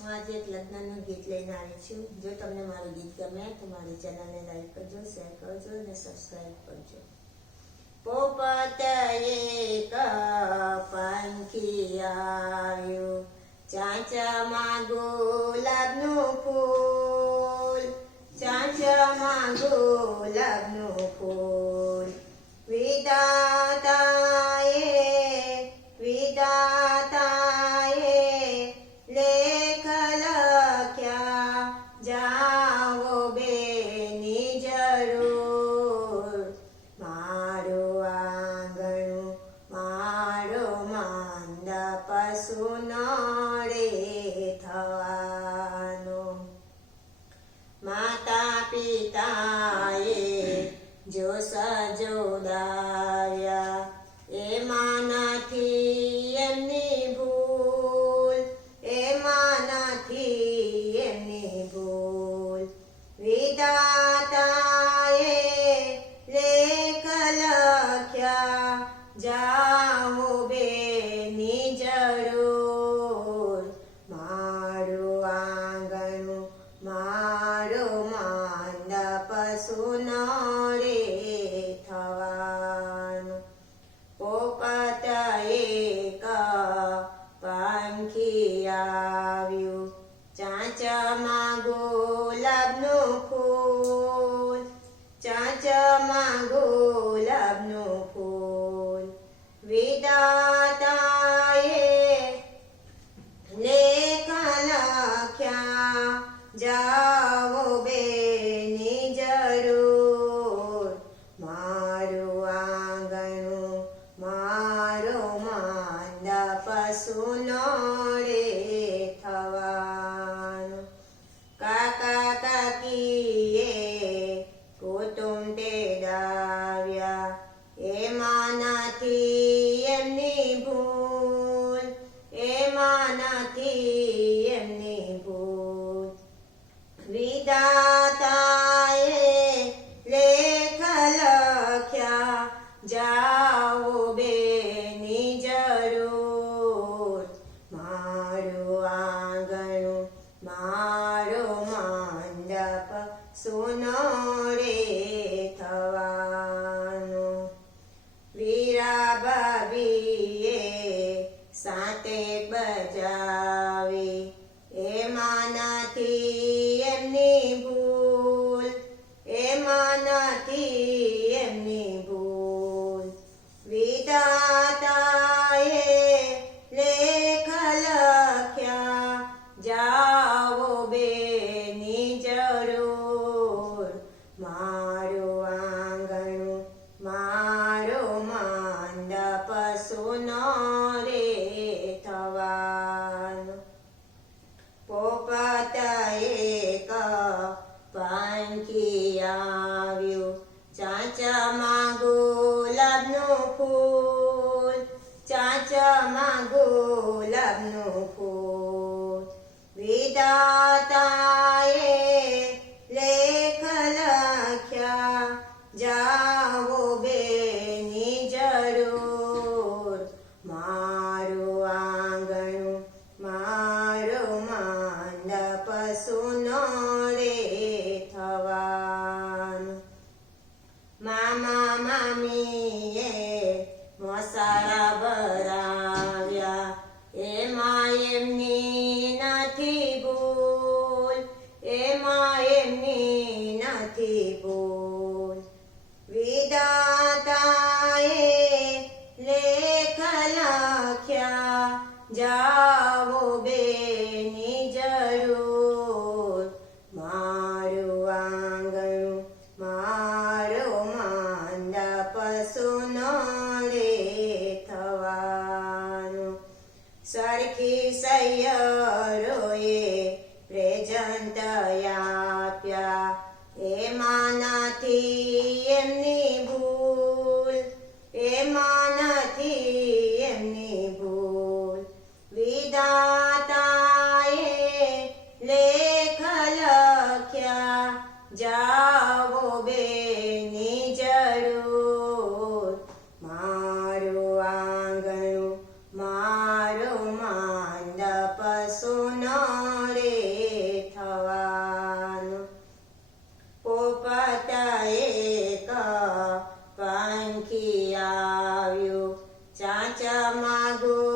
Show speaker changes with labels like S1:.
S1: હું આજે એક લગ્નનું ગીત લઈને આવી છું. જો તમને મારું ગીત ગમે તો મારી ચેનલને લાઈક કરજો, શેર કરજો અને સબસ્ક્રાઈબ કરજો. પોપત એક પંખી આવ્યો ચાચા ગુલાબનું પશુ નડે થવાનો માતા પિતાએ જો સજોદાર્યા એમાં નથી એમની ભૂલ એમાં નથી એમની ભૂલ વિધાતાએ ચાંચમાં ગુલાબનું ફૂલ વિદાતાએ લેખ લખ્યા જાઓ બેની જરૂર મારું આંગણું મારો માંદા પશુ નડે એમાં નથી સાતે બજાવે. એમાં નથી એમની ભૂલ એમાં નથી ગુલાબનું ફૂલ ચાંચમાં ગુલાબનું ફૂલ વિધાતાએ Barabar સરખી સૈયરોએ પ્રેજન્ટ આપ્યા. એમાં નથી એમની ભૂલ એમાં નથી એમની ભૂલ. વિદાતાએ લેખ લખ્યા, જા કશું ન રે થવાનું પોપતા એક પાનખી આવ્યું ચાચા માગું